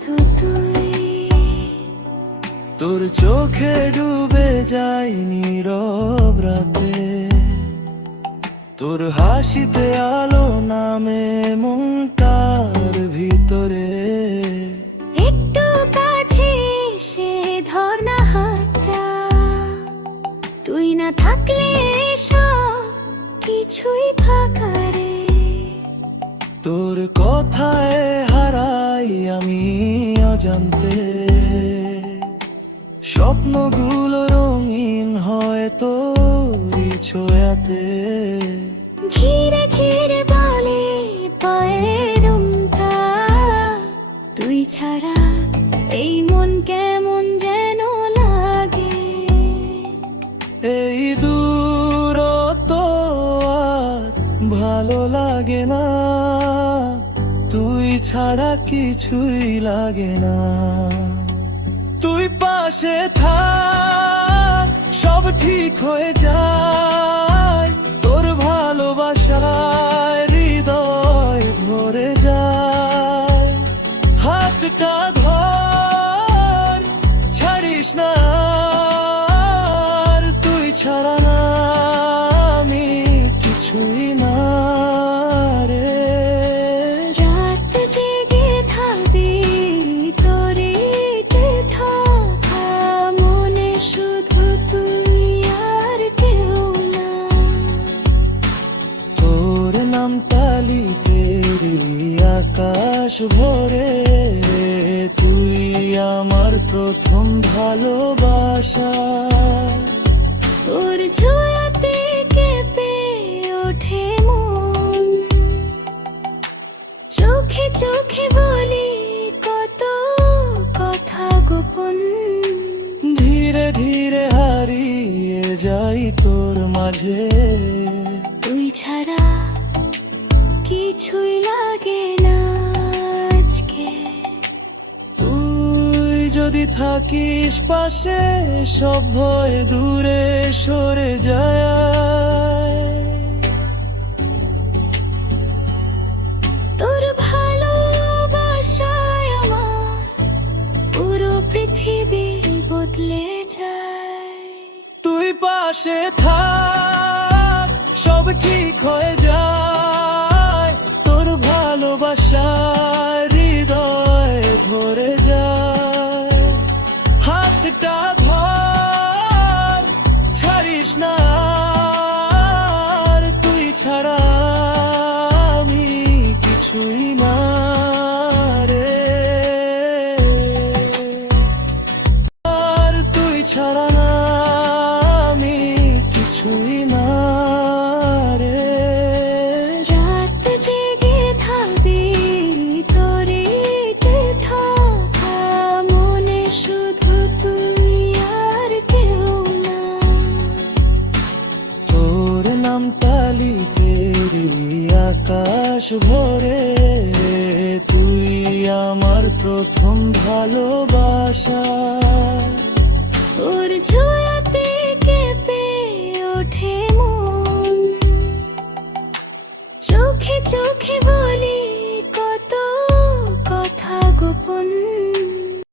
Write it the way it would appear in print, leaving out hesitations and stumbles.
শুধু তুই। তোর চোখে ডুবে যায় নীরব রাতে, তোর হাসিতে আলো নামে মনটার ভিতরে। একটু কাছে সে ধর না হাতটা, তুই না থাকলে সব কিছুই ফাঁকা রে। তোর কথায় হারাই আমি অজান্তে, স্বপ্নগুলো রঙিন হয় তোরই ছোঁয়াতে। ঘিরে ঘিরে বলে পায়ের উমটা, তুই ছাড়া এই মন কেমন যেন লাগে। এই দূরত্ব আর ভালো লাগে না, তুই ছাড়া কিছুই লাগে না। তুই পাশে থাক, সব ঠিক হয়ে যায়, তোর ভালোবাসায় হৃদয় ভরে যায়। হাতটা ধর, ছাড়িস না, আর তুই ছাড়া না আমি কিছুই না রে। রাত জেগে থাকবি তোরে থাকা মনে, শুধু তুই আর কেউ না। তোর নামটা লিখে আকাশ ভরে, তুই আমার প্রথম ভালোবাসা। তোর ছোঁয়াতে কেঁপে ওঠে মন, চোখে চোখে বলি কত কথা গোপন। ধীরে ধীরে হারিয়ে যাই তোর মাঝে, তুই ছাড়া কিছুই লাগে না আজকে। তুই যদি থাকিস পাশে, সব ভয় দূরে সরে যায়। তোর ভালোবাসায় আমার পুরো পৃথিবী বদলে যায়। তুই পাশে থাক, সব ঠিক হয়ে যায়, তোর ভালোবাসায় হৃদয় ভরে যায়। হাতটা ধর, ছাড়িস না, আর তুই ছাড়া আমি কিছুই না রে। আর তুই ছাড়া না আমি কিছুই না রে। রাত জেগে থাকবি তোরে থাকা মনে, শুধু তুই আর কেউ না। তোর নামটা লিখে আকাশ ভরে, তুই আমার প্রথম ভালোবাসা। তোর ছোঁয়াতে কেঁপে ওঠে মন, চোখে চোখে বলি কত কথা গোপন।